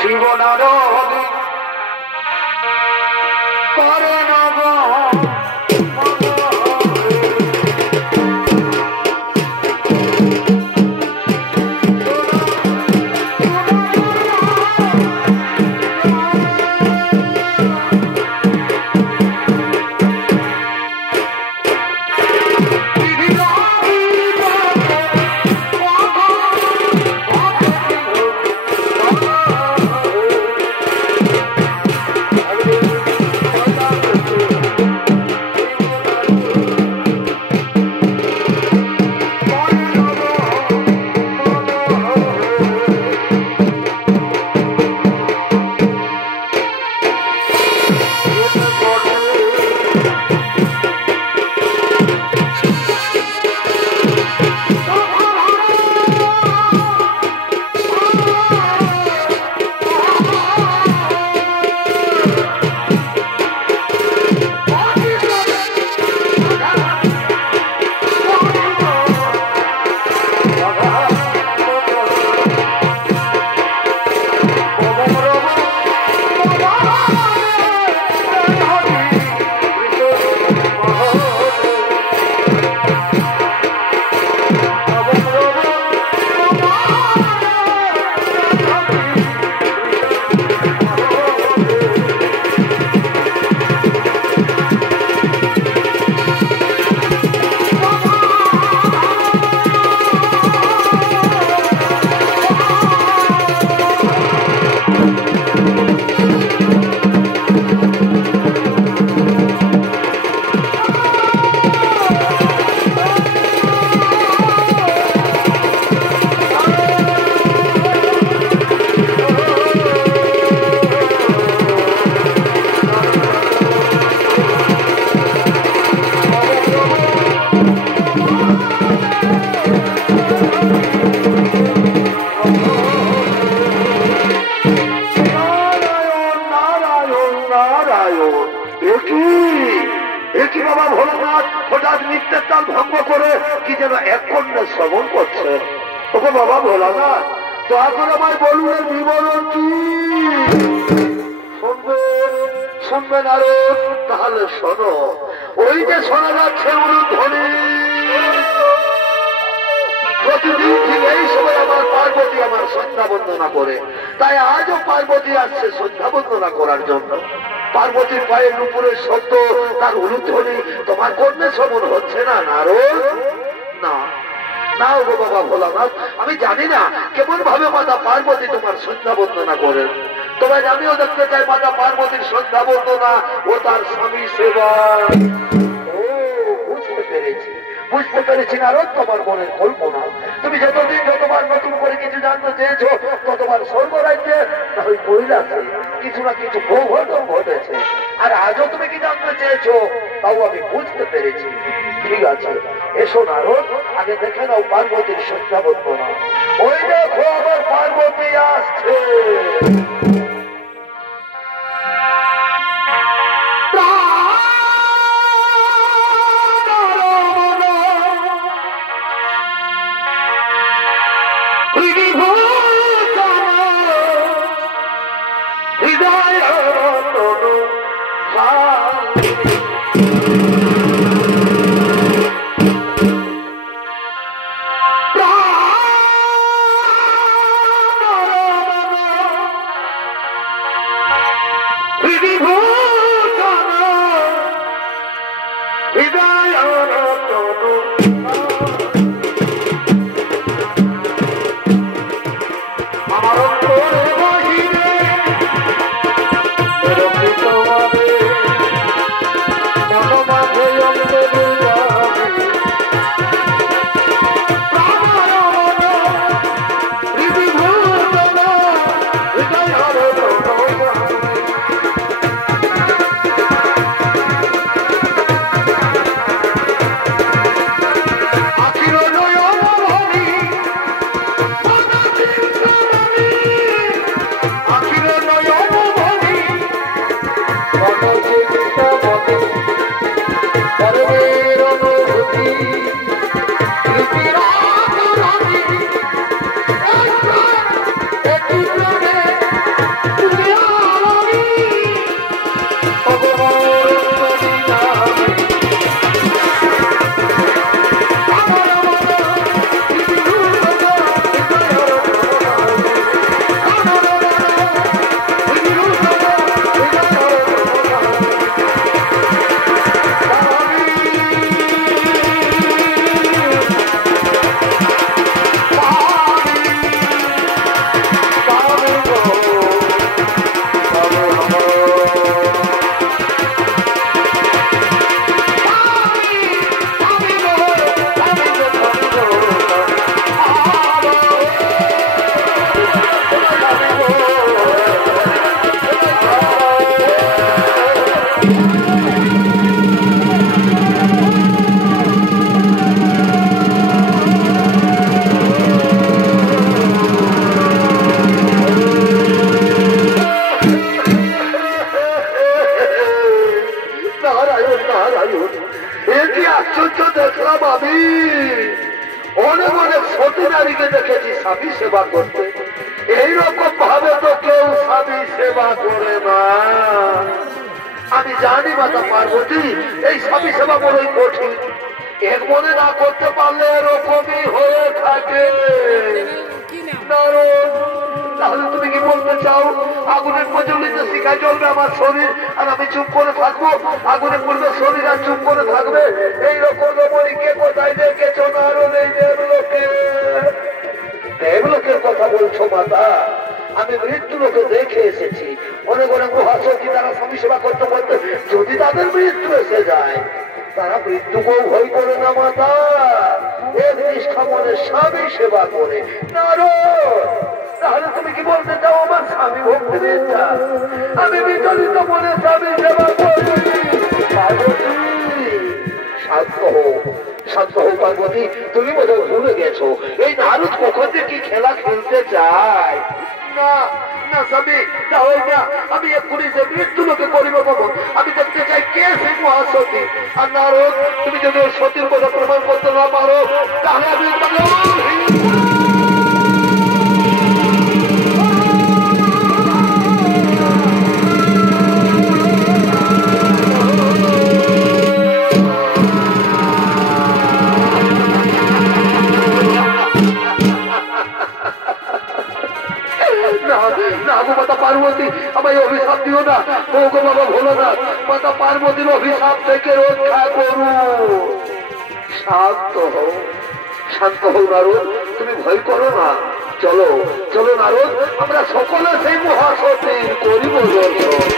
শিবনারদ করে নব শ্রবণ করছে। ওকে বাবা ভোলানাথ দয়া করে আমায় বলুন এর বিবরণ কি? শুনবেন আরো? তাহলে শোনো। ওই যে শোনা যাচ্ছে উলুধ্বনি, প্রতিদিন ঠিক এই সময় আমার পার্বতী আমার সন্ধ্যা বন্দনা করে। তাই আজও পার্বতী আসছে সন্ধ্যা বন্দনা করার জন্য। পার্বতীর পায়ের নুপুরের শব্দ, তার উলুধ্বনি তোমার কর্ণে শ্রবণ হচ্ছে না নারদ? না না গো বাবা ভোলানাথ, আমি জানি না কেমন ভাবে মাতা পার্বতী তোমার সন্ধ্যা বন্দনা করেন। তোমায় আমিও দেখতে চাই মাতা পার্বতীর সন্ধ্যা বন্দনা ও তার স্বামী সেবা। ও বুঝতে পেরেছি নারদ, তোমার মনের কল্পনা। তুমি যতদিন যতবার নতুন করে কিছু জানতে চেয়েছো, ততবার স্বর্গরাজ্যে ওই কৈলাসে কিছু না কিছু ঘটন ঘটেছে। আর আজও তুমি কি জানতে চেয়েছো, তাও আমি বুঝতে পেরেছি। ঠিক আছে, এসো নারদ, আগে দেখে নাও পার্বতীর সন্ধ্যা বন্দনা। ওই দেখো আমার পার্বতী আসছে। অনেক অনেক সতী নারীকে দেখেছি স্বামী সেবা করতে, এইরকম ভাবে তো কেউ স্বামী সেবা করে না। আমি জানি মাতা পার্বতী এই স্বামী সেবা বড়ই কঠিন, এর মনে না করতে পারলে এরকমই হয়ে থাকে। তাহলে তুমি কি বলতে চাও আগুনের প্রজ্বলিতে শিখায় জ্বলবে আমার শরীর আর আমি চুপ করে থাকবো, আগুনে পড়বে শরীর আর চুপ করে থাকবে? এইরকম রমণীকে কোথায় দেখেছো? নারদ এই দেবলোকে, দেবলোকের কথা বলছো মাতা? আমি মৃত্যু লোকে দেখে এসেছি অনেক অনেক মহাসতী তারা স্বামী সেবা করতে করতে যদি তাদের মৃত্যু এসে যায় তারা মৃত্যুকেও ভয় করে না মাতা, এক নিষ্ঠা মনে স্বামী সেবা করে। তাহলে তুমি কি বলতে চাও আমার স্বামী ভক্তির ইচ্ছা, আমি বিচলিত মনে স্বামী সেবা করি? পার্বতী শান্ত হও, শান্ত হও পার্বতী, তুমি বোধহয় ভুলে গেছো এই নারদ কখন কি খেলা খেলতে চায়। না না স্বামী, তাহলে না, আমি এক্ষুনি সে মৃত্যু লোকে করিব কখন? আমি দেখতে চাই কে সেই মহাসতী। আর নারদ তুমি যদি ওই সতীর কথা প্রমাণ করতে না পারো তাহলে আমি মাতা পার্বতী আমায় অভিশাপ দিও না, গো বাবা ভোলো না, মাতা পার্বতীর অভিশাপ থেকে রক্ষা করু। শান্ত হও, শান্ত হও নারদ, তুমি ভয় করো না। চলো চলো নারদ, আমরা সকলে সেই মহাসতীর করিব দর্শন।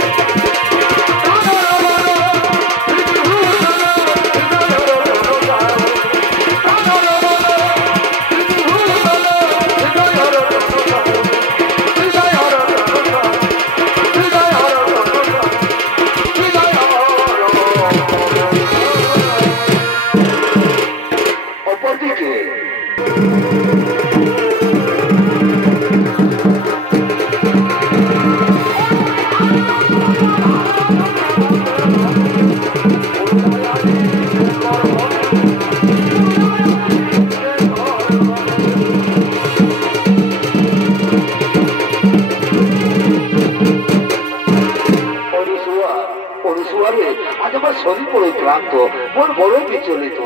শরীর বড়ই ক্লান্ত, মন বড়ই বিচলিত,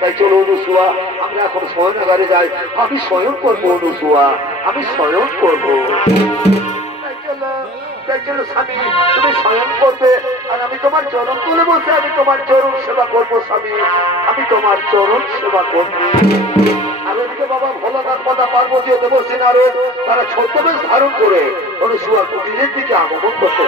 তাই চলো অনুসুয়া আমরা এখন শয়নাগারে যাই। আমি শয়ন করবো অনুসুয়া, আমি শয়ন করবো। তাই চলো স্বামী, তুমি শয়ন করবে আর আমি তোমার চরণ তুলে বসে আমি তোমার চরণ সেবা করবো। স্বামী আমি তোমার চরণ সেবা করবো। আর ওদিকে বাবা ভোলানাথ মাতা পার্বতী ও দেবশ্রী নারদ তারা ছদ্মবেশ ধারণ করে অনুসুয়ার কুটিরের দিকে আগমন করতে।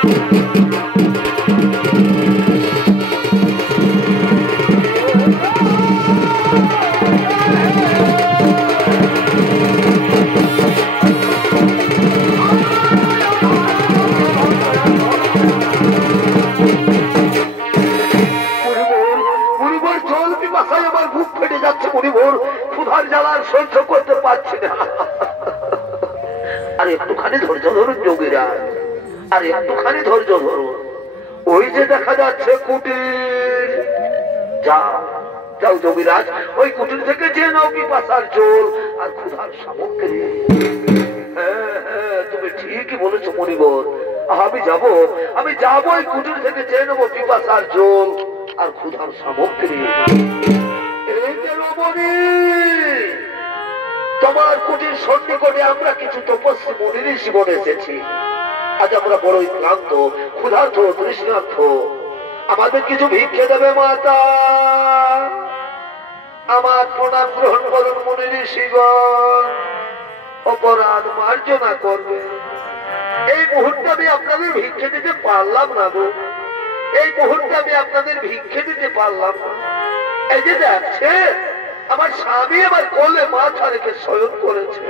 ক্ষুধার জ্বালার সহ্য করতে পারছি না। আর একটুখানি ধৈর্য ধরুন যোগীরা, আর একটুখানি ধৈর্য ধরুন। ওই যে দেখা যাচ্ছে কুটির, যাও যাও যোগীরাজ, ওই কুটির থেকে যে নাও পিপাসার জল আর ক্ষুধার সামগ্রী। হ্যাঁ হ্যাঁ তুমি ঠিকই বলেছো মণিবর, আমি যাবো ওই কুটির থেকে চেয়ে নেবো পিপাসার জল আর ক্ষুধার সামগ্রী। তোমার কুটির সন্নিকটে আমরা কিছু তপস্বী মুনি ঋষি বনে এসেছি। আজ আমরা বড়ই ক্লান্ত, ক্ষুধার্ত, তৃষ্ণার্থ, আমাদের কিছু ভিক্ষে দেবে মাতা? আমার প্রণাম গ্রহণ করুন মুনি ঋষিগণ, অপরাধ মার্জনা করবে। এই মুহূর্তে আমি আপনাদের ভিক্ষে দিতে পারলাম না গো, এই মুহূর্তে আমি আপনাদের ভিক্ষে দিতে পারলাম না। এই যে দেখছে আমার স্বামী আমার কোলে মাথা রেখে শয়ন করেছে।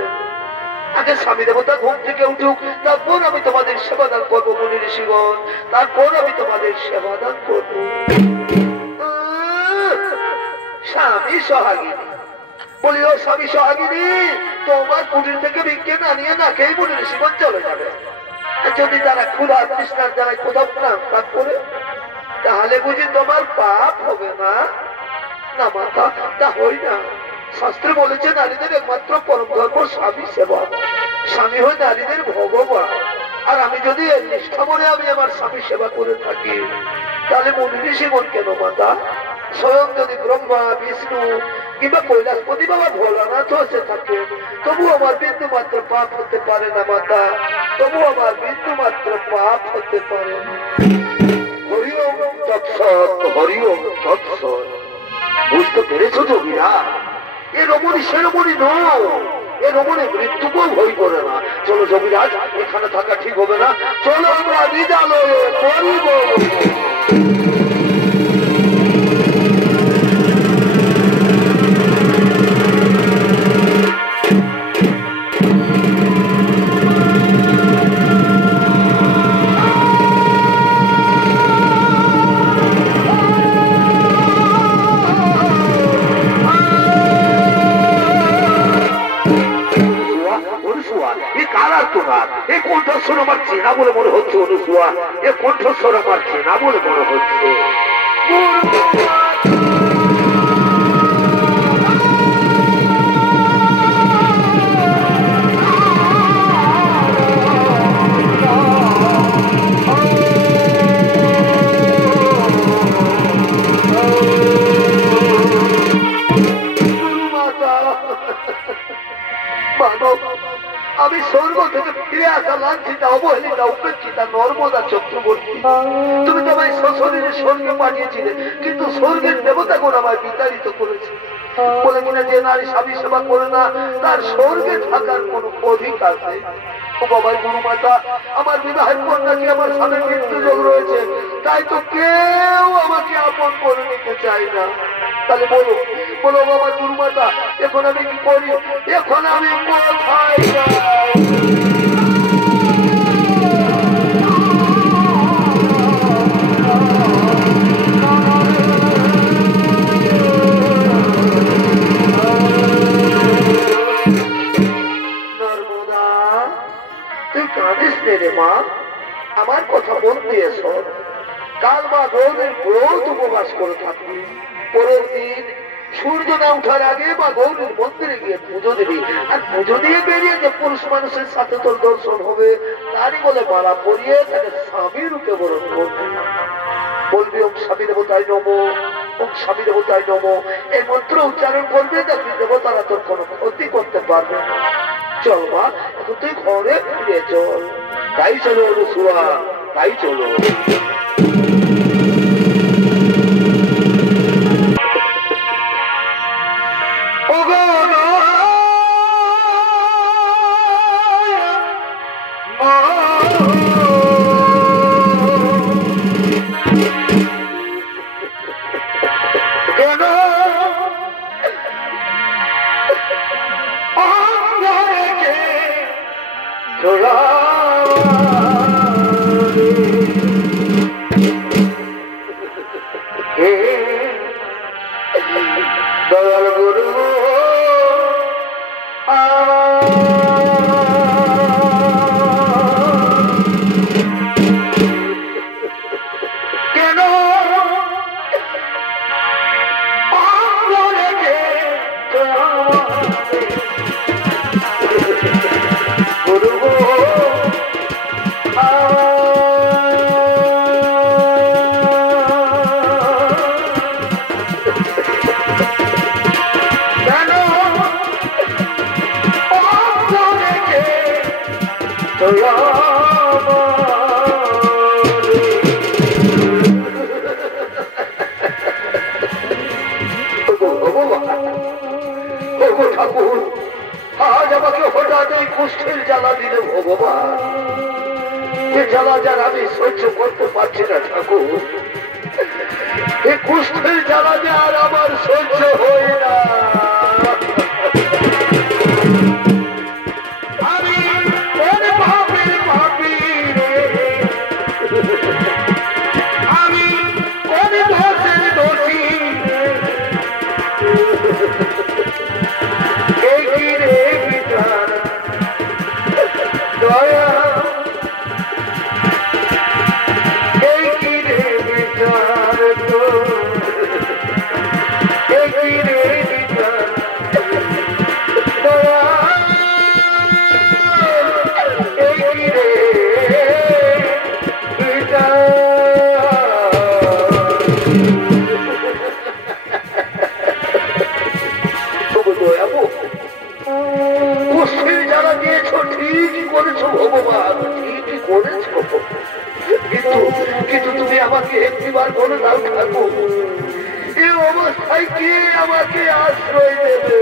আগে স্বামী দেবতা ঘুম থেকে উঠুক, তারপর আমি তোমাদের সেবাদান করবো মুনি ঋষিগণ, তারপর আমি তোমাদের সেবাদান করবো। স্বামী সোহাগিনী বলি, ও স্বামী সোহাগিনী, তোমার কুটির থেকে ভিক্ষে না নিয়ে না খেয়ে মুনি ঋষিগণ চলে যাবে। যদি তারা ক্ষুধা তৃষ্ণার দ্বারাই কোথাও প্রাণ পাক করে তাহলে বুঝি তোমার পাপ হবে না? না মাতা, তা হই না, শাস্ত্রে বলেছে নারীদের একমাত্র পরম ধর্ম স্বামী সেবা, স্বামী হয় নারীদের ভগবান। আর আমি যদি এর নিষ্ঠা মনে আমি আমার স্বামী সেবা করে থাকি, তাহলে মুনি ঋষিগণ কেন মাতা, স্বয়ং যদি ব্রহ্মা বিষ্ণু কিংবা কৈলাসপতি বাবা ভোলানাথ হতে থাকে, তবু আমার বিন্দু মাত্র পাপ হতে পারে না মাতা, তবু আমার বিন্দু মাত্র পাপ হতে পারে না। হরি ওম তৎসৎ, হরি ওম তৎসৎ। বুঝতে পেরেছো যোগীরা? এ রমণী সে রমণী নয়, এ রমণী মৃত্যুকেও ভয় করে না। চলো যোগীরাজ, এখানে থাকা ঠিক হবে না, চলো আমরা বিদ্যালয়ে পড়িব। কণ্ঠস্বর আমার চেনা বলে মনে হচ্ছে অনুসুয়া, এ কণ্ঠস্বর আমার চেনা বলে মনে হচ্ছে। আমি স্বর্গ থেকে ফিরে আসা লাঞ্ছিতা অবহেলিতা উপেক্ষিতা নর্মদা চক্রবর্তী, তুমি তো আমায় সশরীরে স্বর্গে পাঠিয়েছিলে, কিন্তু স্বর্গের দেবতাগণ আমায় বিতাড়িত করেছে, বলে কিনা যে নারী স্বামী সেবা করে না তার স্বর্গে থাকার কোন অধিকার নেই। ও বাবার গুরু মাতা, আমার বিবাহের পর নাকি আমার স্বামীর মৃত্যুযোগ রয়েছে, তাই তো কেউ আমাকে আপন করে নিতে চায় না। তাহলে বলো বলো বাবার গুরু মাতা, এখন আমি কি করি, এখন আমি কোথায় যাই? মা, আমার কথা বলতে এসো। কাল মা গৌরীর ব্রত উপবাস করে থাকবি, পরের দিন সূর্য না উঠার আগে মা গৌরীর মন্দিরে গিয়ে পুজো দিবি, আর পুজো দিয়ে বেরিয়ে যে পুরুষ মানুষের সাথে তোর দর্শন হবে তারই বলে মালা পরিয়ে তাকে স্বামী রূপে বরণ করবি। বলবি ওম স্বামী দেবতায় নমো, ওম স্বামী দেবতায় নমো, এই মন্ত্র উচ্চারণ করবে, দেখবি দেবতারা তোর কোনো ক্ষতি করতে পারবে না। চল মা, এখন তুই ঘরে ফিরে চল। তাই চলো অনুসুয়া, তাই চলো। আজ আমাকে হঠাৎ এই কুষ্ঠের জ্বালা দিলে ভগবান, যে জ্বালা যার আমি সহ্য করতে পারছি না ঠাকুর, এই কুষ্ঠের জ্বালা যে আর আমার সহ্য হয় না। আমি কোন পাপের পাপী রে, আমি কোন দোষের দোষী, আমাকে একটিবার বলে দাও ঠাকুর, এই অবস্থায় কে আমাকে আশ্রয় দেবে?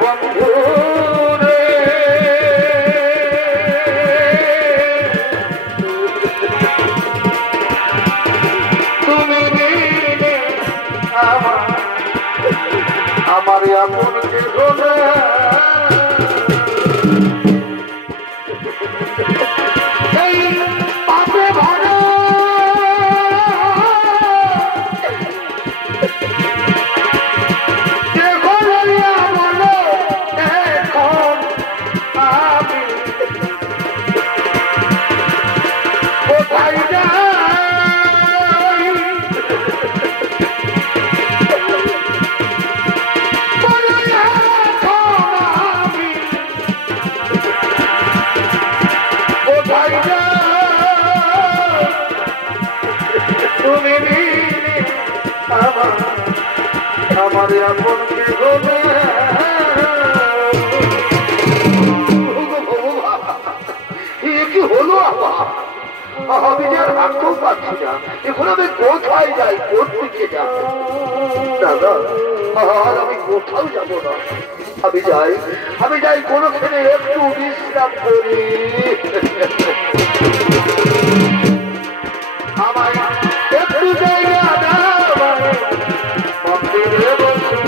বন্ধু আমার আপন এই পাপে ভরা দেখো লইয়া বলো এখন আমি কোথায় যাই? আমার আপন কে হবে? কি হলো আবার? আমি যে হাঁটতেও পারছি না, এখন আমি কোথায় যাই, কোন দিকে যাব? দাদা, আর আমি কোথাও যাব না। আমি যাই কোনোখানে একটু বিশ্রাম করি। আমায় একটু জায়গা দাও, মন্দিরে বসি,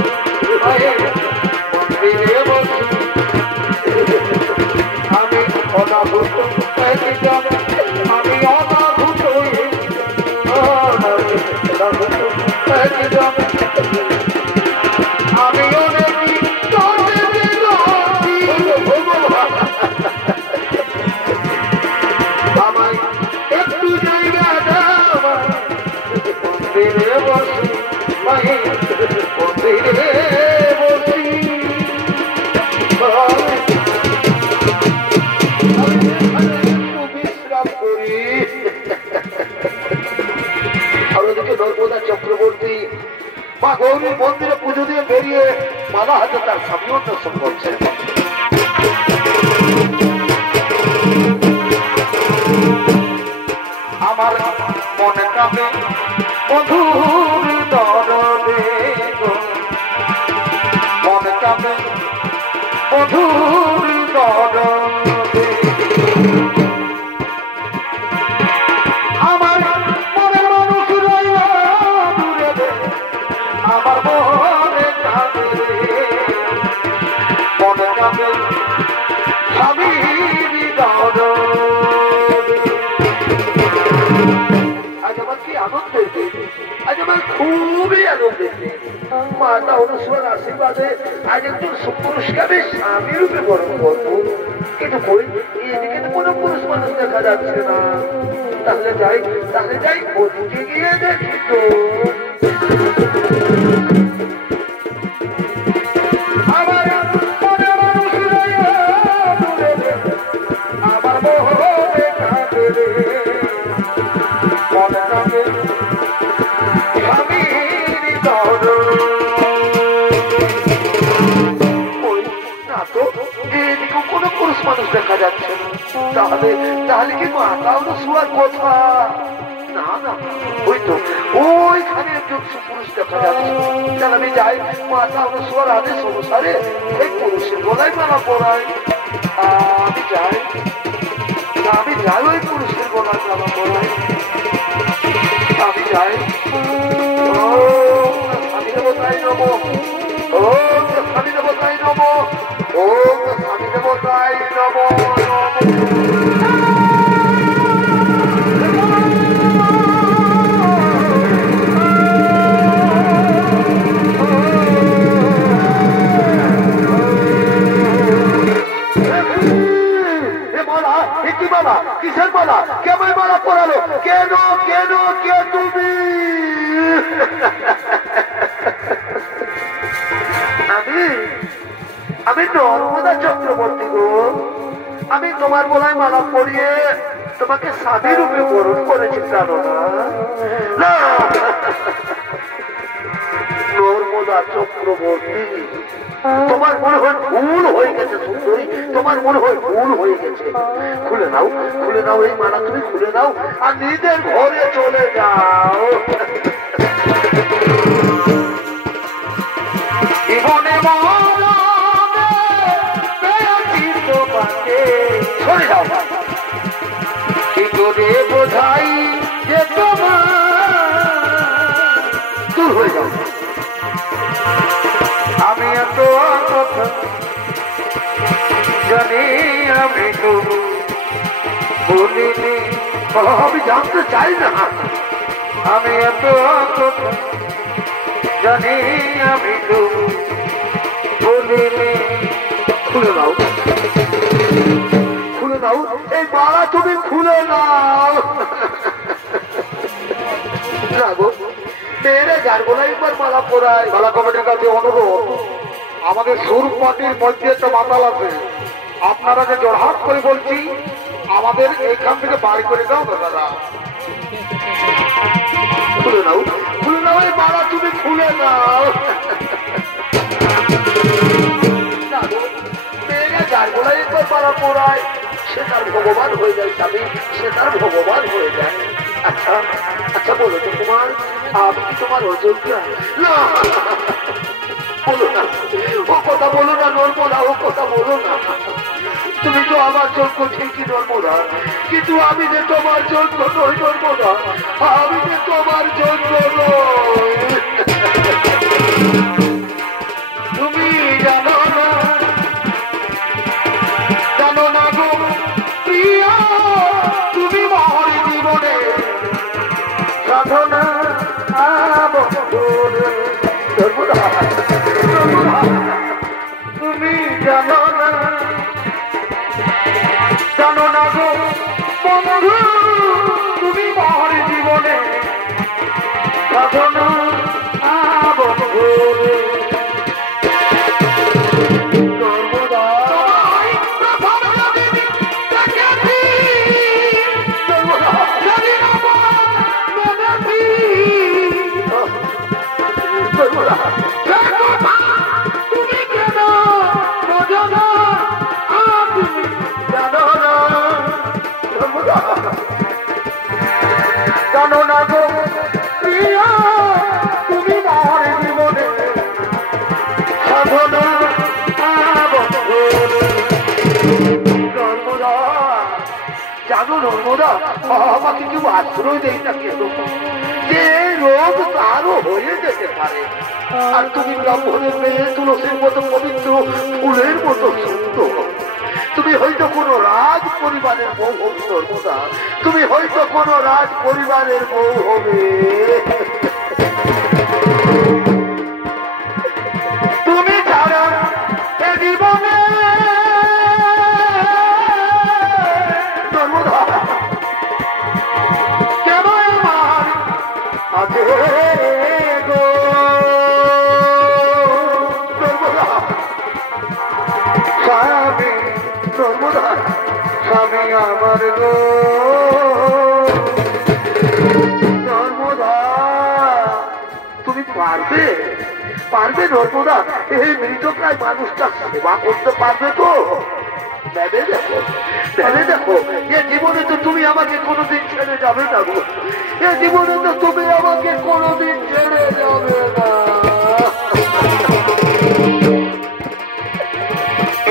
মন্দিরে বসি। আমি অনাভূত একজন, আমি অনাভূত একজন, আমি অনেক আমায় একটু জায়গা দাও, মন্দিরে বসি, মন্দিরে বসি। বিশ্রাম করি। আর ওদিকে নর্মদা চক্রবর্তী মা গৌরীর মন্দিরে পুজো দিয়ে বেরিয়ে মালা হাতে তার স্বামী অন্বেষণ করছে। আমার মনে কামে মধুর দরদে গো, মনে কামে মধুর দরদে। আমার মনে মানুষ রইল দূরে, আমার মনে কামে, মনে কামে স্বামীর দরদে। আজ আমার কি আনন্দ, আজ আমার খুবই আনন্দ। মাতা অনুসরণ আশীর্বাদে আজ একজন সুপুরুষকে আমি স্বামী রূপে বরণ করবো। কিন্তু কই এদিকে তো কোনো পুরুষ মানুষ দেখা যাচ্ছে না। তাহলে যাই ওদিকে গিয়ে দেখি তো। আমার মনে মানুষ রইল দূরে, আমার মোহনে কাঁদে রে, মনে কাঁদে স্বামীর দরদে। এদিকে কোনো পুরুষ মানুষ দেখা যাচ্ছে না। তাহলে কি মাতা অনুসূয়ার কথা? না না, ওই তো ওইখানে একজন সুপুরুষ দেখা যাচ্ছে। তাহলে আমি যাই মাতা অনুসূয়ার আদেশ অনুসারে এই পুরুষের গলায় মালা পরাই। আমি যাই ওই পুরুষের গলায় মালা পরাই। আমি যাই। ও স্বামী দেবতাই নম, ও স্বামী দেবতাই নম, ও স্বামী দেবতাই নম। কি মালা? কিসের মালা? কেমন মালা পড়ালো? কেন কেন কে তুমি? আমি নর্মদা চক্রবর্তী গো। আমি তোমার গলায় মালা পরিয়ে তোমাকে স্বামী রূপে বরণ করেছি জানো না? নর্মদা চক্রবর্তী তোমার তোমার মনে হয় ভুল হয়ে গেছে সুন্দরী, তোমার মনে হয় ভুল হয়ে গেছে। খুলে নাও, খুলে নাও এই মালা, তুমি খুলে নাও আর নিজের ঘরে চলে যাও। জীবনে সরে যাও, কি করে বোঝাই যে তোমার দূর হয়ে যাও। আমি এত কথা জানি, আমি তো বলিনি, আমি জানতে চাই না। আমি এত কথা জানি, আমি তো বলিনি। খুলে দাও, খুলে দাও এই মালা, তুমি খুলে নাও। মেয়েরা যাবো না একবার মালা পরায়। মালা কমিটির কাছে অনুরোধ, আমাদের সুর পার্টির মধ্যে একটা মাতাল আছে, আপনারা যে জোড়হাট করে বলছি আমাদের এইখান থেকে বাড়ি করে দাও দাদা। খুলে নাও, খুলে নাও এই মালা, তুমি খুলে নাও। মেয়েরা যাবো না একবার মালা পরায়, সে তার ভগবান হয়ে যায় স্বামী, সে তার ভগবান হয়ে যায়। আচ্ছা আচ্ছা বলো তো তোমার, আমি কি তোমার অযোগ্য? না বলো না, ও কথা বলো না নর্মদা, ও কথা বলো না। তুমি তো আমার যোগ্য ঠিকই নর্মদা, কিন্তু আমি যে তোমার যোগ্য নই নর্মদা, আমি যে তোমার যোগ্য নই। তুমি জানো না, জানো না গো প্রিয়া, তুমি মহর জীবনে সাধনা তুমি জানো না, জানো না গো বন্ধু, তুমি মহর জীবনে সাধনা জানো না গো প্রিয়া, তুমি মহর জীবনে সাধনা নর্মদা। জানো নর্মদা, আমাকে কেউ আশ্রয় দেয় না কেন, যে রোগ কারো হয়ে যেতে পারে। আর তুমি ব্রাহ্মণের মেয়ে, তুলসীর মতো পবিত্র, ফুলের মতো সুন্দর। তুমি হয়তো কোনো রাজ পরিবারের বউ হবে নর্মদা, তুমি হয়তো কোনো রাজ পরিবারের বউ হবে। তুমি ছাড়া এ জীবনে নর্মদা কেবল আমার আছে গো নর্মদা। স্বামী নর্মদা, স্বামী আমার গো নর্মদা। তুমি পারবে, পারবে নর্মদা এই মৃতপ্রায় মানুষটা সেবা করতে পারবে তো? ভেবে দেখো, ভেবে দেখো, এ জীবনে তো তুমি আমাকে কোনোদিন ছেড়ে যাবে না গো, এ জীবনে তো তুমি আমাকে কোনোদিন ছেড়ে যাবে না।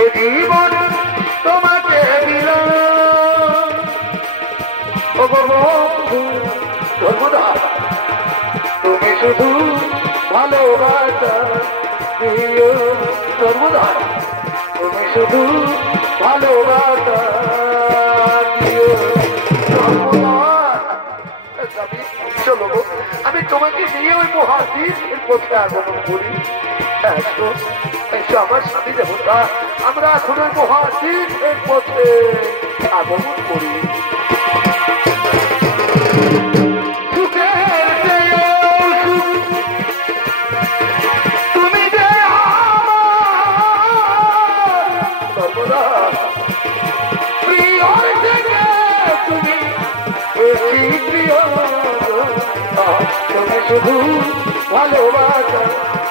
এ জীবন তোমাকে দিল ধর্মদা, তুমি শুধু ভালোবাসা দিও ধর্মদা, তুমি শুধু ভালোবাসা দিও ধর্মদা। চলো আমি তোমাকে নিয়ে ওই মহাবীরের পথে আগমন করি। আমার স্বামী দেবতা, আমরা এখন ওই মহাবীরের পথে আগমন করি। তুমি যে সর্বদা প্রিয় থেকে তুমি প্রিয়, তুমি শুধু ভালোবাসা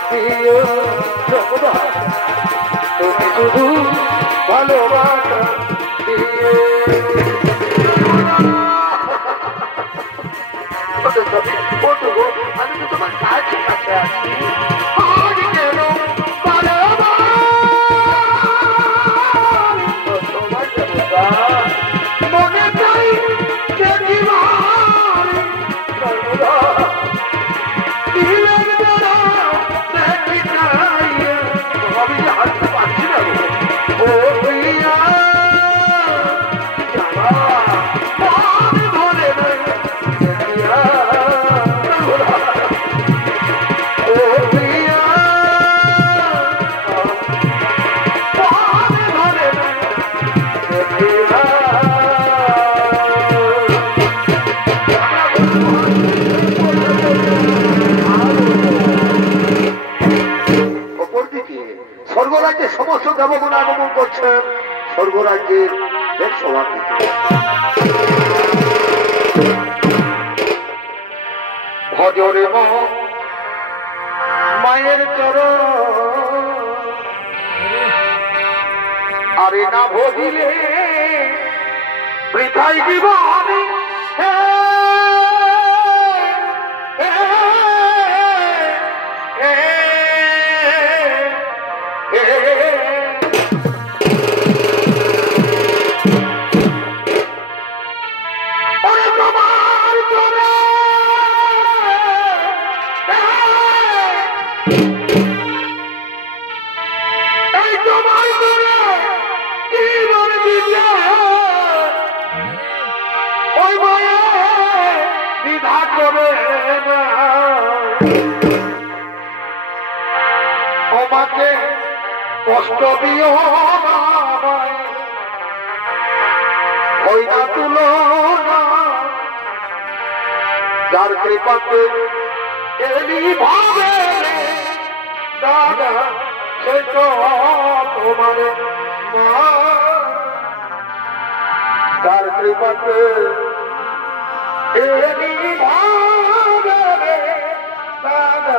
প্রিয় সর্বদা। শুধু ভালোবাসা দিয়ে। আমি তো তোমার কাছে কাছে আছি, আজ কেন মনে চাই আমি যে হাঁটতে পারছি না ও প্রিয়া স্বর্গরাজ্যে সমস্ত দেবগুণ আগমন করছেন স্বর্গরাজ্যের দেব সভাপতি। ভজরে মায়ের চরণ আরে না ভজিলে বৃথাই জীবন কষ্ট দিও না তুলো না যার কৃপাতে এলি ভাবে দাদা সে তো তোমার মা, যার কৃপাতে এলি ভাবে দাদা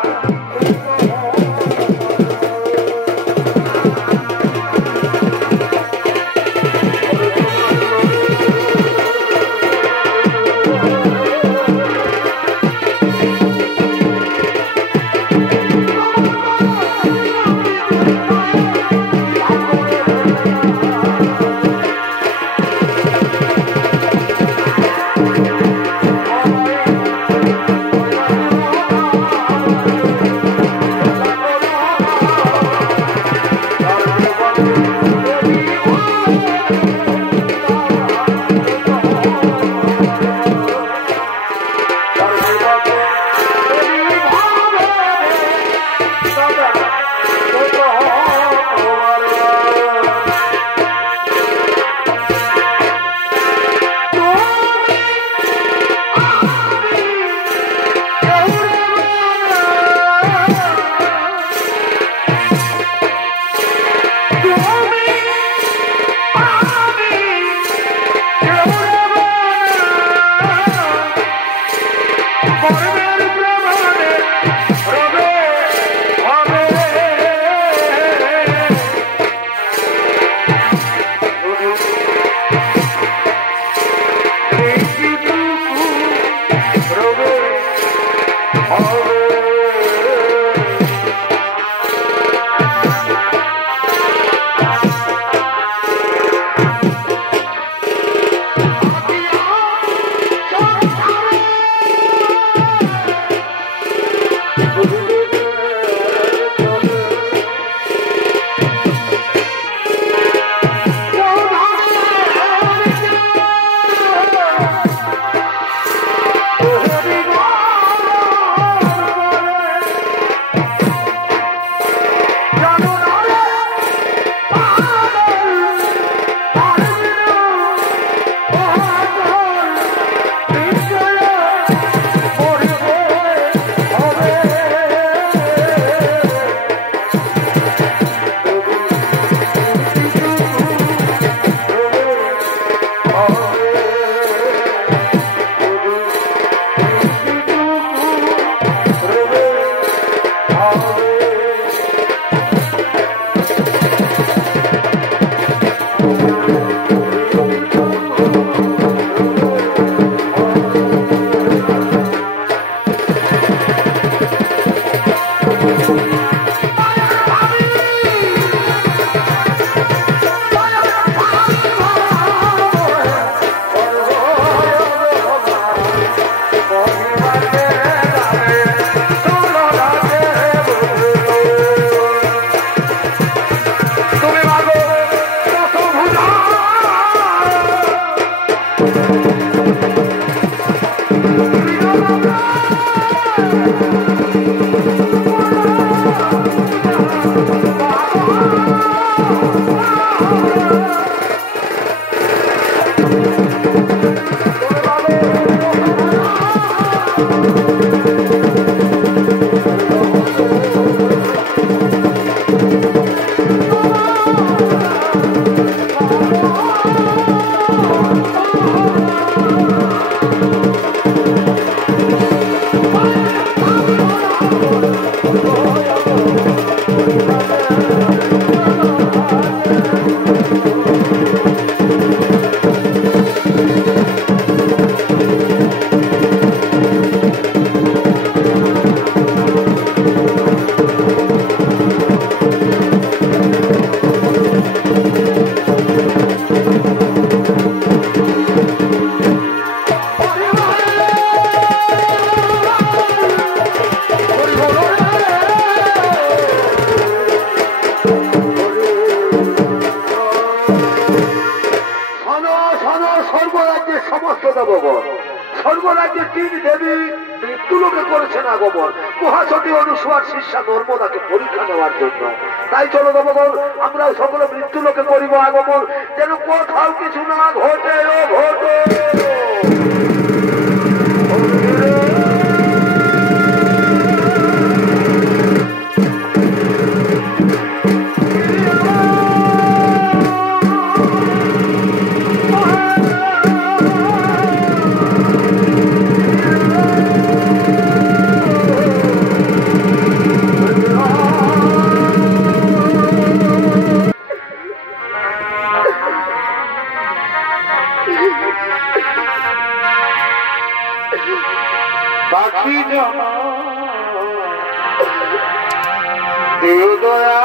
দেবগণ, স্বর্গরাজ্যে 3 দেবী মৃত্যুলোকে করেছেন আগমন মহাসতী অনুসূয়ার শিষ্যা নর্মদাকে পরীক্ষা নেওয়ার জন্য। তাই চলো দেবগণ, আমরা সকলে মৃত্যুলোকে করিব আগমন, যেন কোথাও কিছু না ঘটে ও ঘটে। পাখি জমা দেও দয়া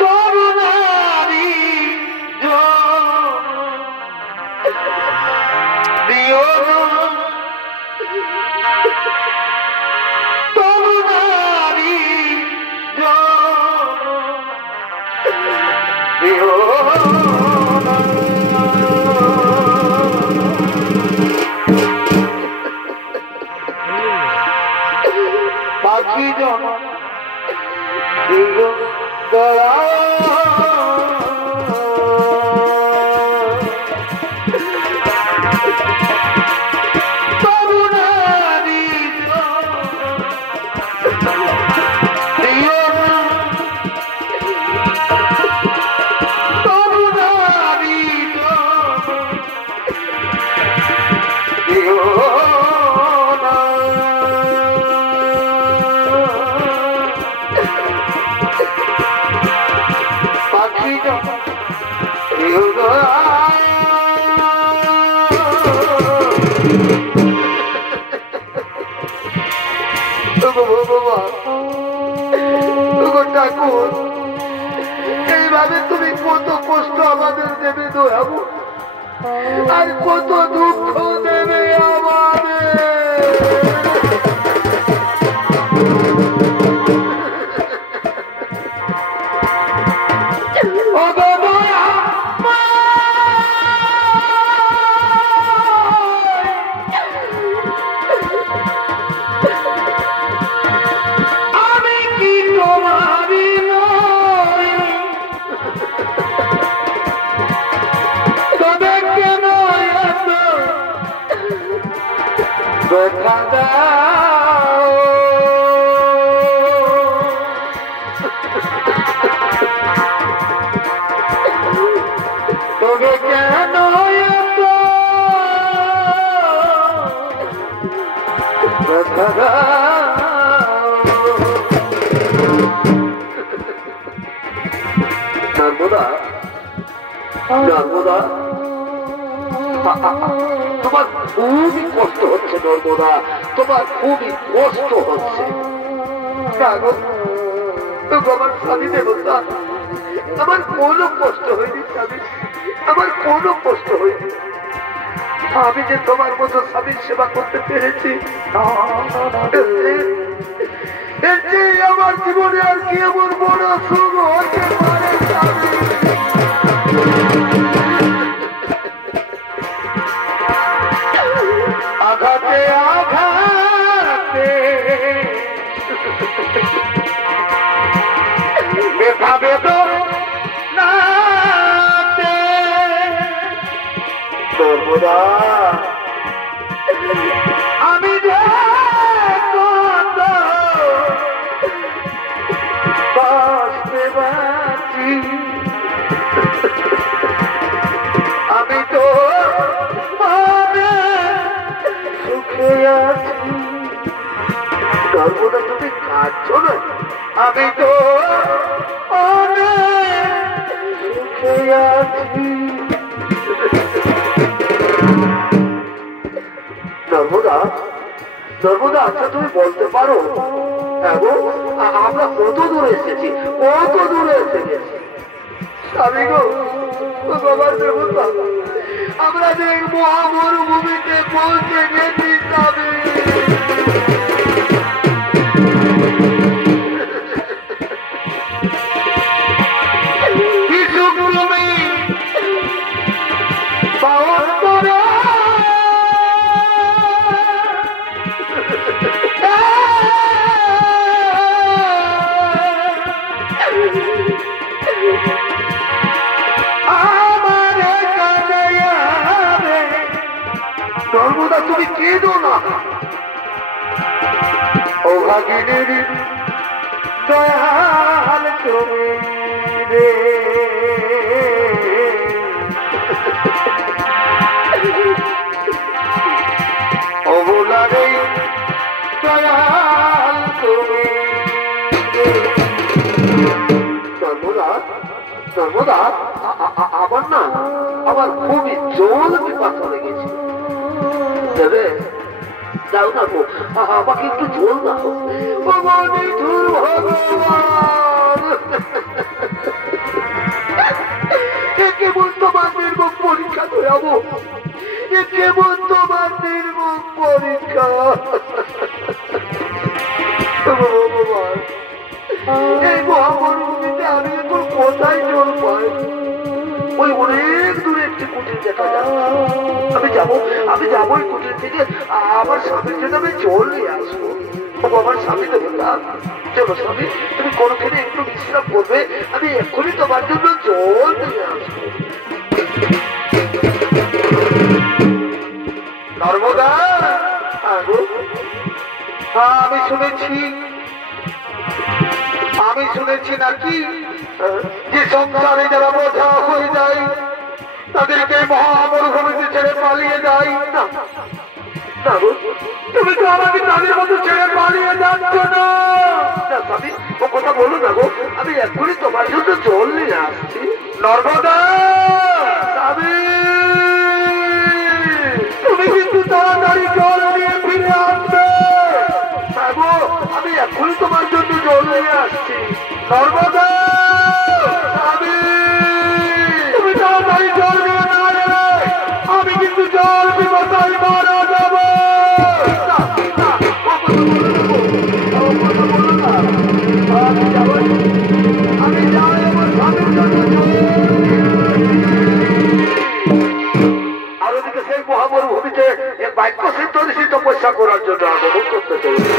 তরুণারি দিও তরুণারি পাখি জন দয়া তরুণারি ঠাকুর, এইভাবে তুমি কত কষ্ট আমাদের দেবে দয়াবু, আর কত দুঃখ দেবে আমাদের। দেখা দাও তবে কেন দেখা দাও। নর্মদা, নর্মদা, তোমার খুবই কষ্ট হচ্ছে নর্মদা, তোমার খুবই কষ্ট হচ্ছে। আমার স্বামী দেবতা, আমার কোনো কষ্ট হয়নি স্বামী, আমার কোনো কষ্ট হয়নি। আমি যে তোমার মতো স্বামীর সেবা করতে পেরেছি, আমার জীবনে আর কি এমন বড় সুখ হতে পারে স্বামী। আঘাতে আঘাতে ব্যথা বেদনাতে সর্বদা আমি যে কত কষ্টে বাঁচি, আমি তো সুখে আছি। সর্বদা তুমি কাঁদছো না, আমি তো অনেক সুখে আছি। নর্মদা, নর্মদা, আচ্ছা তুমি বলতে পারো আমরা কত দূরে এসেছি, কত দূরে এসে গেছি? স্বামী গো, বাবার দেবতা, আমরা যে মহামরুভূমিতে পৌঁছে গেছি স্বামী। না ও ভাগিনীর দয়াল তুমি রে অবলারে দয়াল তুমি নর্মদা নর্মদা আমার না আমার খুবই জল পিপাসা লেগেছে দেবে দাও না গো আমাকে একটু জল দাও কেমন তোমার নির্মম পরীক্ষা দেবো কেমন তোমার নির্মম পরীক্ষা ভগবান এই মহামরুভূমিতে আমি এখন কোথায় জল পাই ওই অনেক দূরে একটি কুটির দেখা যাচ্ছে আমি যাবো ওই কুটির থেকে আমার স্বামীর জন্য আমি জল নিয়ে আসবো আমার স্বামী তো বললাম চলো স্বামী তুমি কোনখানে একটু বিশ্রাম করবে আমি এক্ষুনি তোমার জন্য জল নিয়ে আসবো নর্মদা আমি শুনেছি নাকি যে সংসারে যারা বোঝা হয়ে যায় তাদেরকে মহামরুভূমিতে ছেড়ে পালিয়ে যায় না তুমি তো আমাকে তাদের মতো ছেড়ে পালিয়ে যাচ্ছ না স্বামী ও কথা বলো না গো আমি এক্ষুনি তোমার জন্য জল নিয়ে আসছি নর্মদা স্বামী তুমি কিন্তু তাড়াতাড়ি জল নিয়ে ফিরে আসবে আমি এক্ষুনি তোমার জন্য জল নিয়ে আসছি নর্মদা স্বামী তুমি তাড়াতাড়ি জল নিয়ে না এলে আমি কিন্তু জল পিপাসায় মারা যাব আমি যাই আমার স্বামীর জন্য আর ওদিকে সেই মহামরুভূমিতে বাক্য সিদ্ধ তপস্যা করার জন্য আগমন করতে চলেছে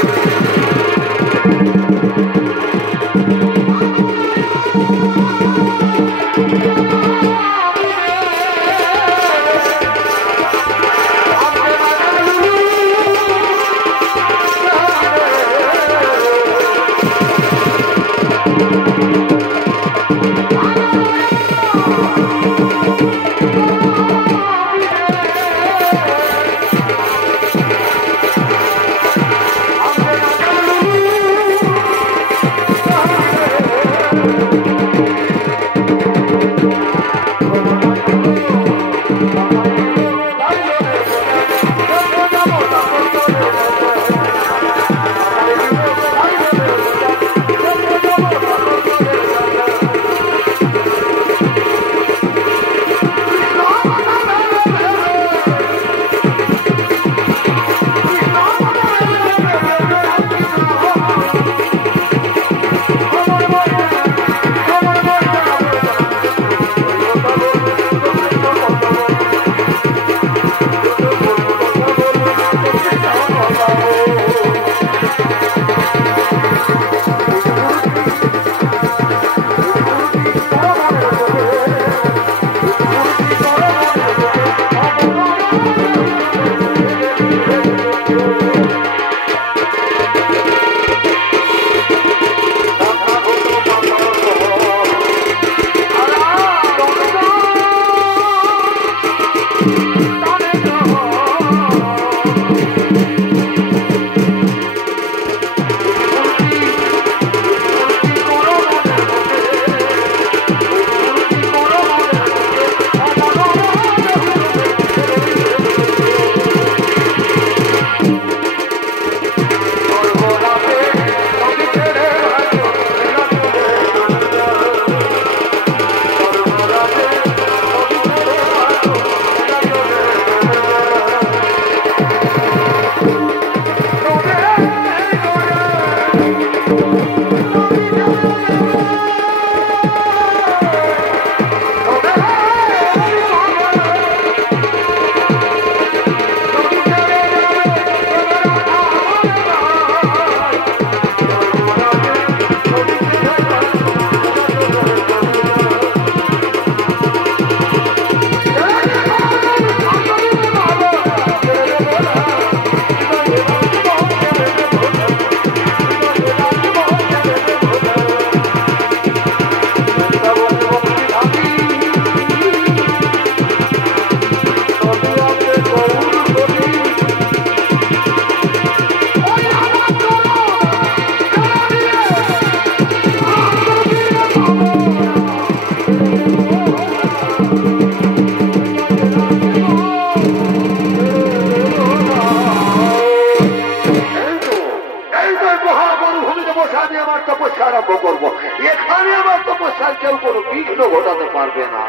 আরম্ভ করবো। এখানে আমার তপস্যার কেউ কোনো বিঘ্ন ঘটাতে পারবে না।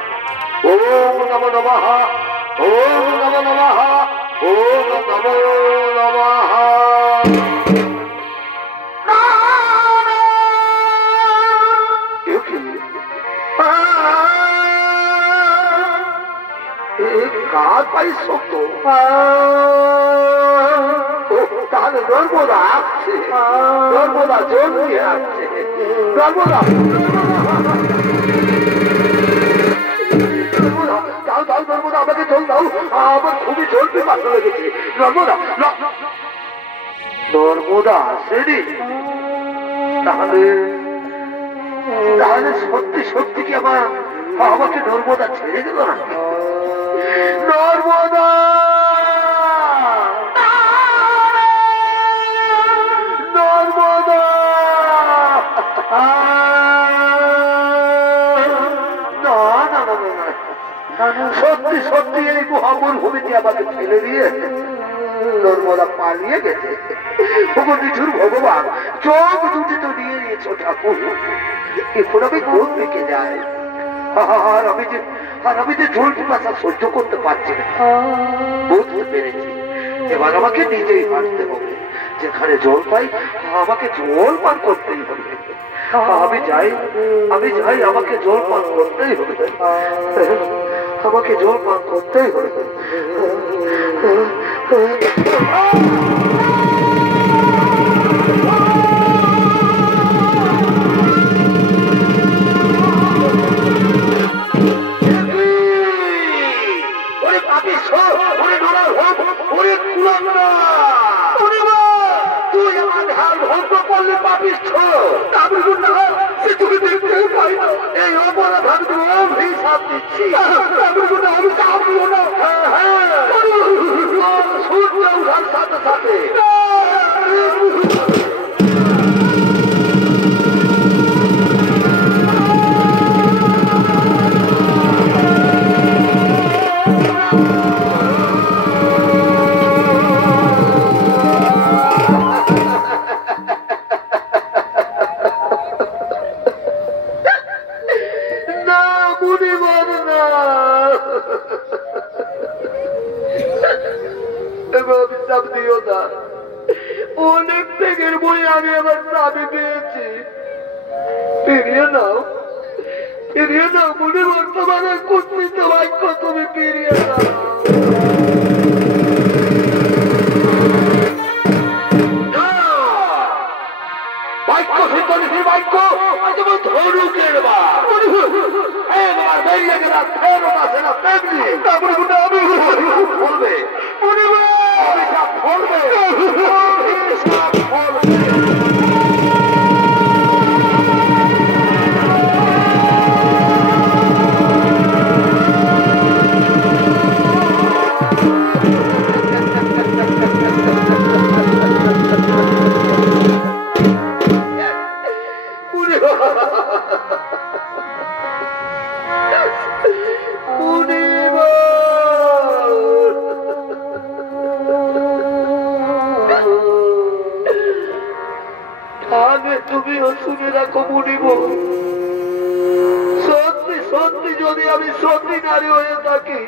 ওম নমো নমঃ, ওম নমো নমঃ, ওম নমো নমঃ। কার পাই শব্দ? তাহলে নর্মদা আসছে, নর্মদা জল নিয়ে আসছে। নর্মদা দাও দাও, নর্মদা আমাকে জল দাও, আমার খুবই জল পিপাসা লেগেছে। নর্মদা, নর্মদা আসেনি? তাহলে তাহলে সত্যি সত্যি কি আমাকে নর্মদা ছেড়ে দিল না? নর্মদা, নর্মদা, না না না না, সত্যি সত্যি এই মহামরুভূমিতে আমাকে ফেলে দিয়ে নর্মদা পালিয়ে গেছে। নিঠুর ভগবান, চোখ দুটি তো নিয়ে নিয়েছ ঠাকুর, এখন আমি কোন দিকে যাই? আর আমি যে জল পিপাসা সহ্য করতে পারছি না। বুঝতে পেরেছি, এবার আমাকে নিজেই হাঁটতে হবে। যেখানে জল পাই আমাকে জল পান করতেই হবে। আমি যাই, আমাকে জল পান করতেই হবে, আমাকে জল পান করতেই হবে। তুই আমার ধার ভঙ্গ করলে পাপিষ্ঠ, তোকে দেখতে পাই না। এই অপরাধ আমি তো অভিশাপ দিচ্ছি। সূর্য উঠার সাথে সাথে অনেক ত্যাগের বই আমি আমার স্বামী পেয়েছি। ফিরিয়ে নাও, ফিরিয়ে নাও মনে বর্তমানে কুৎসিত বাক্য তুমি ফিরিয়ে নাও। বাক্য সিদ্ধি বাক্য তোমার ধনুকের বেরিয়ে গেলা ফেরত আসে না, তেমনি বলবে অভিশাপ ফলবে, অভিশাপ ফলবে। তুমিও শুনে রাখো মুনিব, সত্যি সত্যি যদি আমি সত্যি নারী হয়ে থাকি,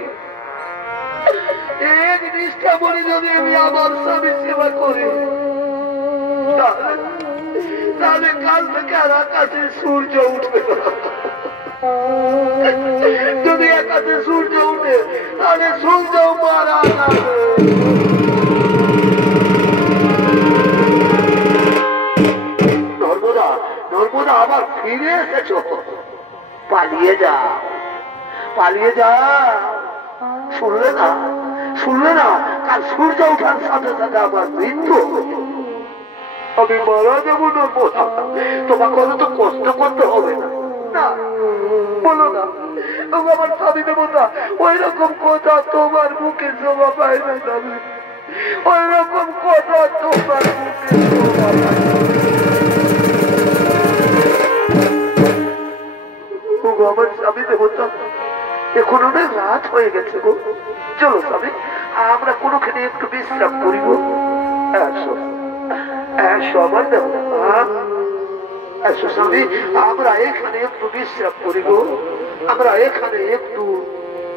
এক নিষ্ঠা বলে যদি আমি আমার স্বামী সেবা করি, তাহলে কাল থেকে আর আকাশে সূর্য উঠবে না। যদি আকাশে সূর্য উঠে তাহলে সূর্য মারা যাবে। নর্মদা আবার ফিরে এসেছ, পালিয়ে যাও, পালিয়ে যাও। শুনলে না, শুনলে না, কাল সূর্য ওঠার সাথে সাথে আবার মৃত্যু হবে। আমি মারা যাবো নর্মদা, তোমাকে তো কষ্ট করতে হবে না। না বলো না, আমার স্বামী দেবতা ওই রকম কথা তোমার মুখে শোভা পায় না, ওই রকম কথা তোমার মুখে শোভা পায় না। আমার স্বামী দেবতা, এখন অনেক রাত হয়ে গেছে গো, চলো স্বামী আমরা কোনোখানে একটু বিশ্রাম করিব। এসো, এসো আমার দেবতা। এসো স্বামী, আমরা এখানে একটু বিশ্রাম করি গো, আমরা এখানে একটু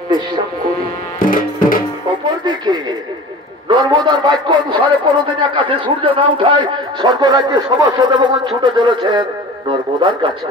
বিশ্রাম করি। অপরদিকে নর্মদার বাক্য অনুসারে কোনদিন আকাশে সূর্য না উঠায় স্বর্গরাজ্যের সমস্ত দেবগণ ছুটে চলেছেন নর্মদার কাছে।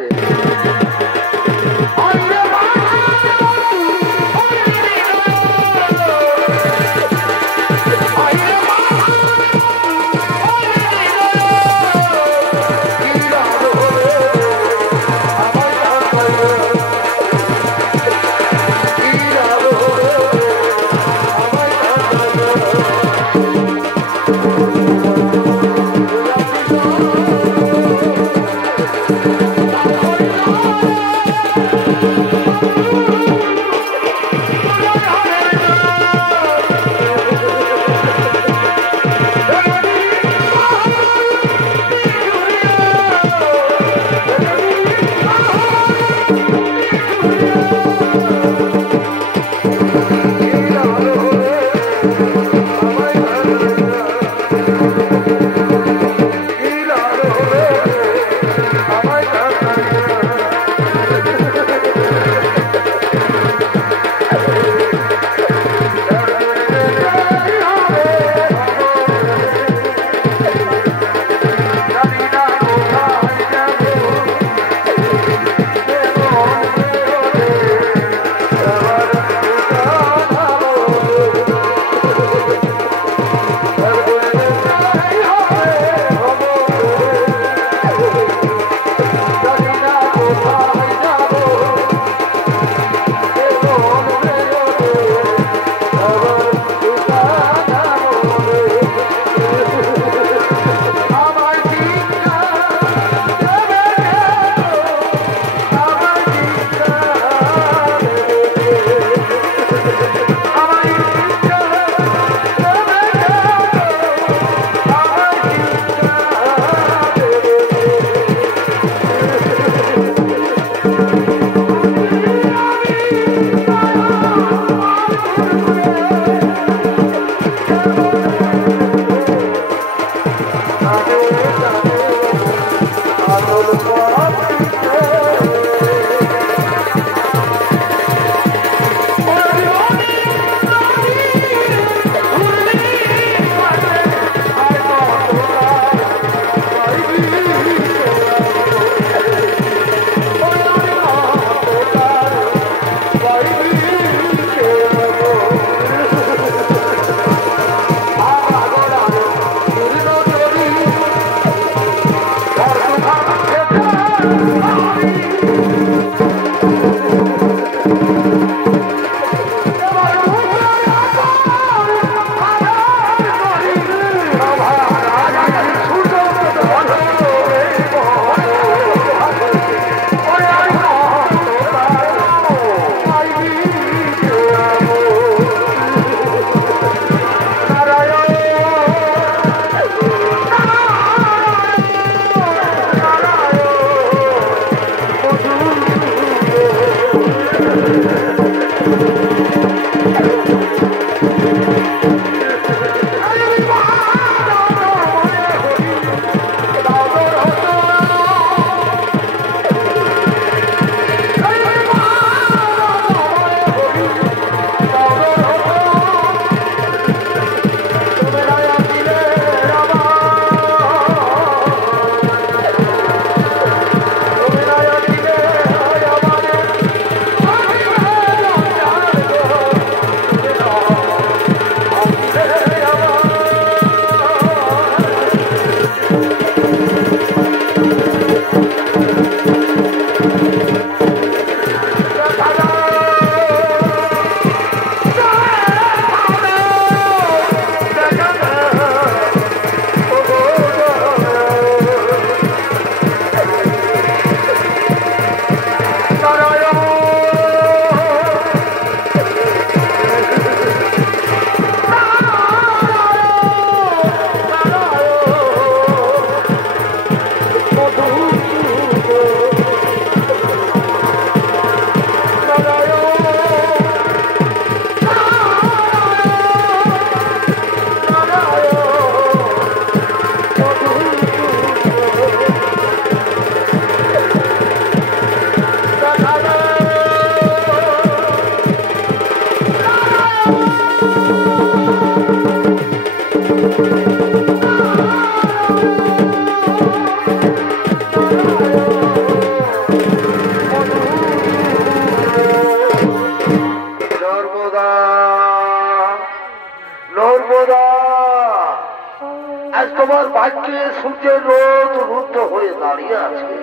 আজ তোমার ভাগ্যে সূর্যের রোদ রুদ্ধ হয়ে দাঁড়িয়ে আছে।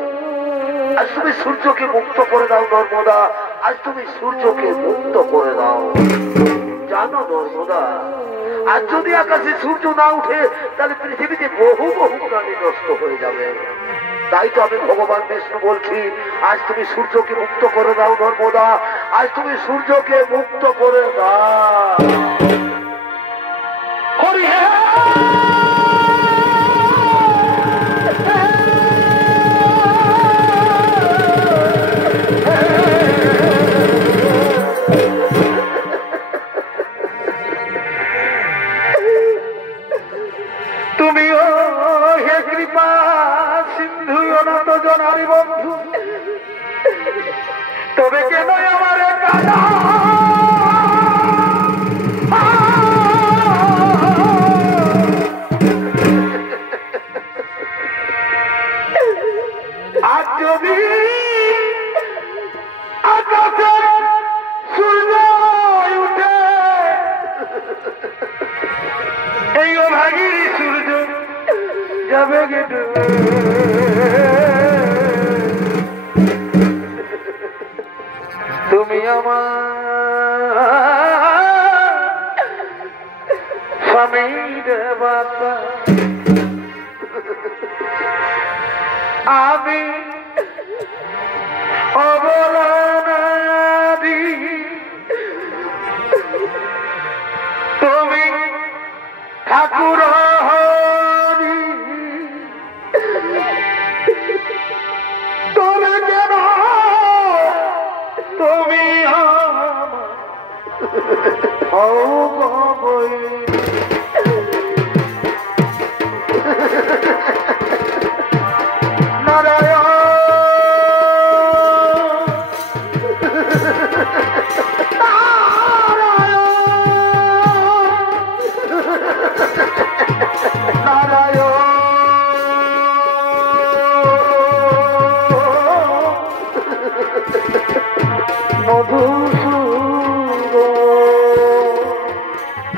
আজ তুমি সূর্যকে মুক্ত করে দাও নর্মদা, আজ তুমি সূর্যকে মুক্ত করে দাও। জানো নর্মদা, আজ যদি আকাশে সূর্য না উঠে তাহলে পৃথিবীতে বহু বহু প্রাণী নষ্ট হয়ে যাবে। তাই তো আমি ভগবান বিষ্ণু বলছি, আজ তুমি সূর্যকে মুক্ত করে দাও নর্মদা, আজ তুমি সূর্যকে মুক্ত করে দাও। হরি হ্যাঁ, তুমিও হে কৃপা সিন্ধু অনাথ জনারি বন্ধু, তবে কেন আমার কাদা আজ যদি আকাশে সূর্য উঠে, এই অভাগী সূর্য যাবে গেটে। তুমি আমার স্বামীর বাবা, আমি অবলাদি, তুমি ঠাকুর হরি, তুমি কেন তুমি নারায়ণ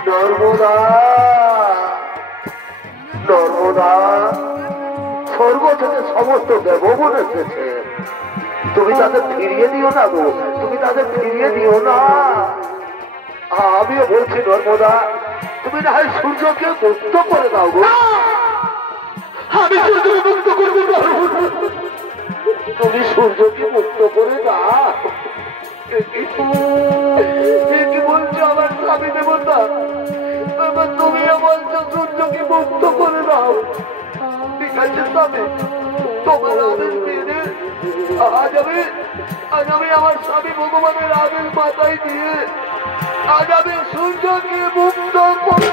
নর্মদা নর্মদা, স্বর্গ থেকে সমস্ত দেবগণ এসেছে, তুমি তাদের ফিরিয়ে দিও না গো, তুমি তাদের ফিরিয়ে দিও না। আমিও বলছি নর্মদা, তুমি না হয় সূর্যকে মুক্ত করে দাও গো। আমি সূর্যকে মুক্ত করবো না, তুমি সূর্যকে মুক্ত করে দাও। কি বলছো আমার স্বামী দেবতা, তুমিও বলছো সূর্যকে মুক্ত করে দাও। ঠিক আছে স্বামী, তোমার আদেশ মেনে আজ আমি আমার স্বামী ভগবানের আদেশ মাথায় দিয়ে আজ আমি সূর্যকে মুক্ত করে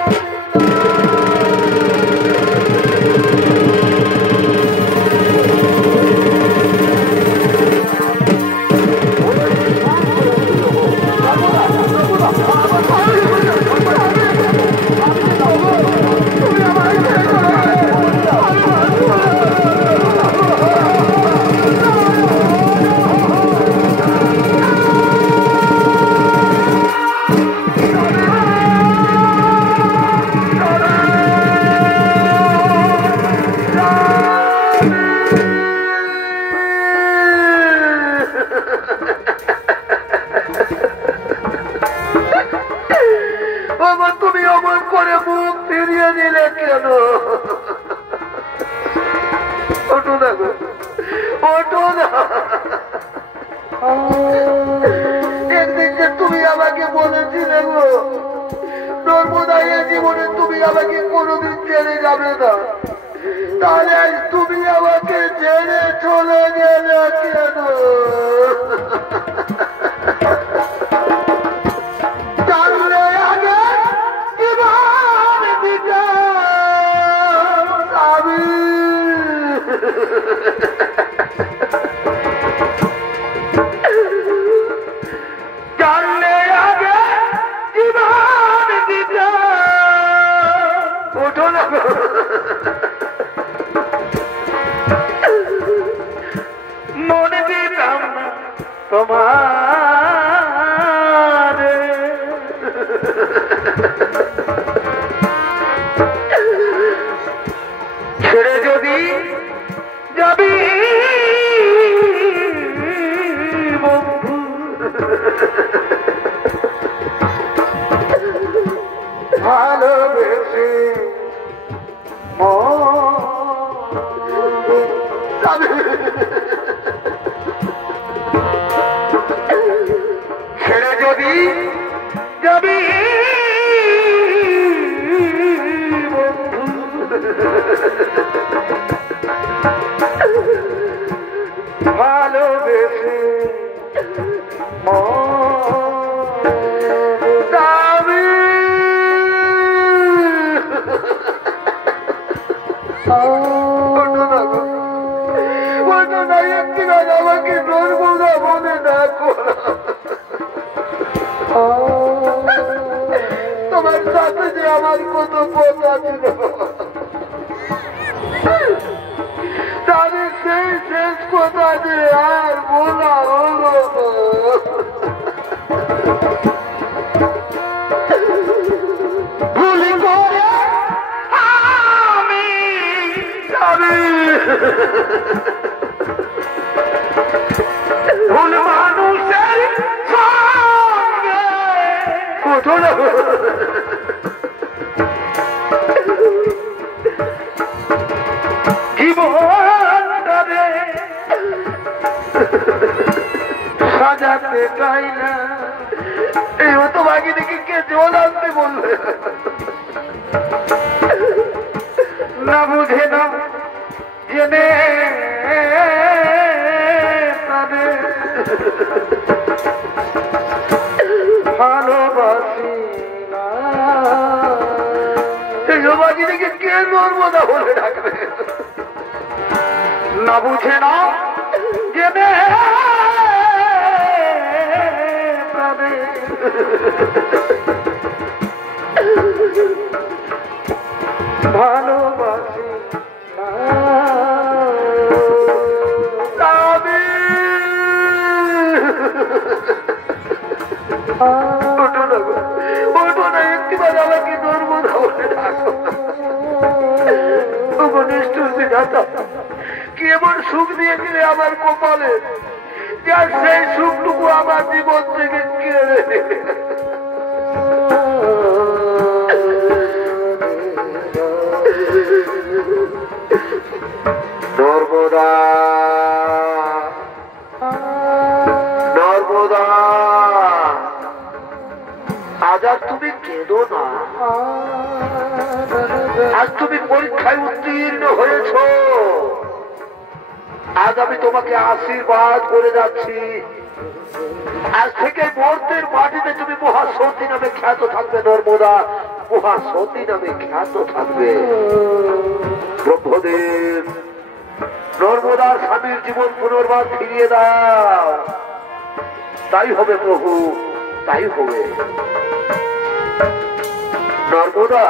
তুমি অমন করে মুখ ফিরিয়ে নিলে কেন? ওঠো না গো, ওঠো না। একদিন যে তুমি আমাকে বলেছিলে গো নর্মদা, এ জীবনে তুমি আমাকে কোনোদিন ছেড়ে যাবে না, তাহলে আজ তুমি আমাকে ছেড়ে চলে গেলে কেন? জানলে আগে জীবন দিতে ওঠো না, মনে দিতাম না তোমার। ছেড়ে যদি যাবি বন্ধু ভালোবেসে ছেড়ে যদি যাবি ভালোবেসে আমাকে নর্মদা মনে না করা তোমার সাথে যে আমার কত পথ আছে তাদের সেই শেষ কথা যে আর বলা হলো ভুলি করে আমি ভুল মানুষের সঙ্গে কঠোর জীবনটারে সাজাতে চাই না। এই মতো বাকি দেখি কে জল আনতে বলবে না বুঝে না জেনে ভালোবাসি না বাকি দেখে কে নর্মদা বলে রাখবে না বুঝে না জেনে ভালোবাসি একটিবার আমাকে নর্মদা বলে ডাকো কেমন সুখ দিয়েছিলে আমার কপালে যার সেই সুখটুকু আমার জীবন থেকে কেড়ে নেবে নর্মদা নর্মদা আজ আর তুমি কেঁদো না আজ তুমি পরীক্ষায় উত্তীর্ণ হয়েছ আজ আমি তোমাকে আশীর্বাদ করে যাচ্ছি আজ থেকে মর্তের মাটিতে তুমি মহাসতী নামে খ্যাত থাকবে নর্মদা মহাসতী নামে খ্যাত থাকবে ব্রহ্মদেব নর্মদার স্বামীর জীবন পুনর্বার ফিরিয়ে দাও তাই হবে প্রভু তাই হবে নর্মদা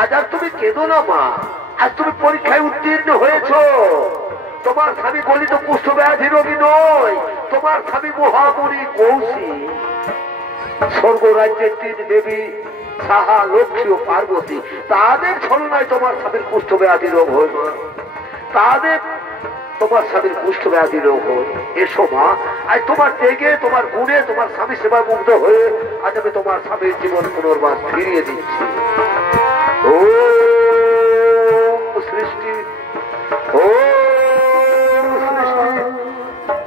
আজ আর তুমি কেঁদো না মা আজ তুমি পরীক্ষায় উত্তীর্ণ হয়েছ তোমার স্বামী গলিত কুষ্ঠ ব্যাধি রোগী নয় তোমার স্বামী মহামুনি কৌশী স্বর্গ রাজ্যের তিন দেবী সাহা লক্ষ্মী ও পার্বতী তাদের ছলনায় তোমার স্বামীর কুষ্ঠ ব্যাধি রোগ হয় না তাদের তোমার স্বামীর কুষ্ঠ ব্যাধি রোগ হয় এসো মা আজ তোমার তেগে তোমার গুণে তোমার স্বামী সেবায় মুগ্ধ হয়ে আজ আমি তোমার স্বামীর জীবন পুনর্বার ফিরিয়ে দিচ্ছি ও সৃষ্টি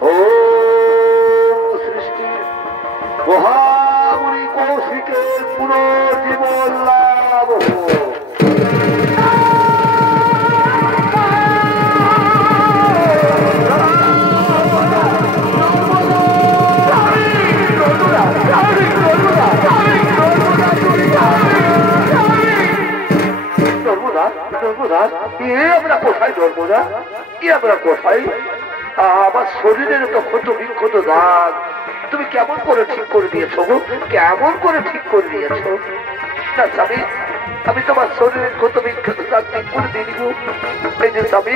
ও সৃষ্টি মহামুনি কৌশিকের পুনর্জীবন লাভ আমরা কোথায় নর্মদা কি আমরা কোথায় আমার শরীরের তো ক্ষত বিক্ষত দাগ তুমি কেমন করে ঠিক করে দিয়েছো গো কেমন করে ঠিক করে দিয়েছো না স্বামী আমি তোমার শরীরের ক্ষত বিক্ষত দাগ ঠিক করে দিয়ে দিব এই যে স্বামী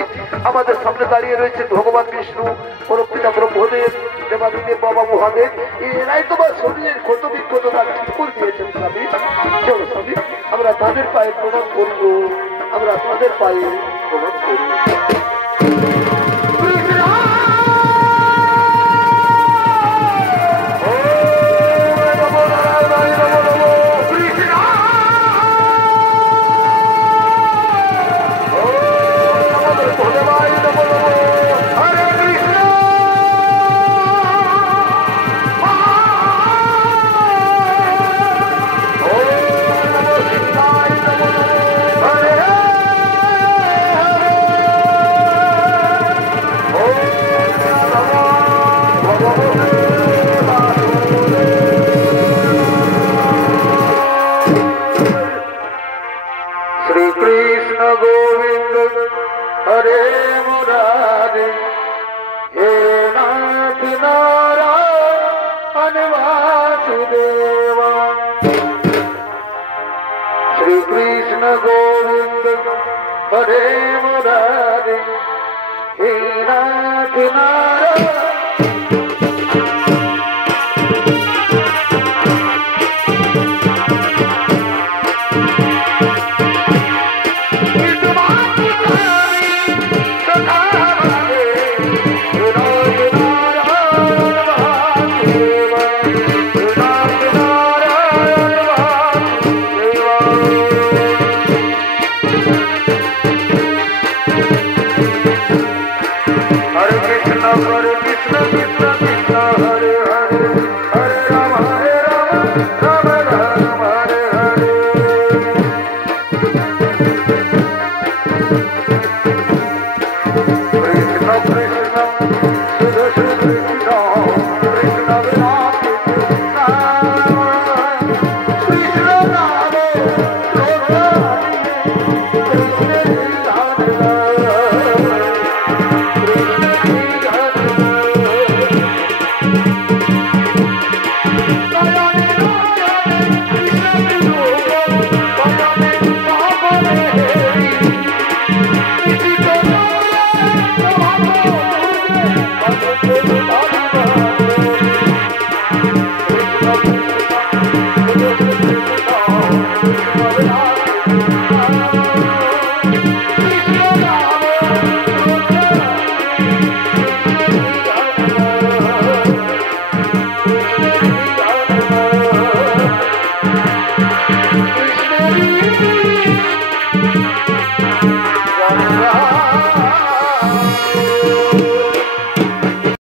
আমাদের সামনে দাঁড়িয়ে রয়েছে ভগবান বিষ্ণু পরমপিতা ব্রহ্মদেব দেবাদিদেব বাবা মহাদেব এরাই তোমার শরীরের ক্ষত বিক্ষত দাগ ঠিক করে দিয়েছেন স্বামী চলো স্বামী আমরা তাদের পায়ে প্রণাম করবো আমরা তাদের পায়ে প্রণাম করুন।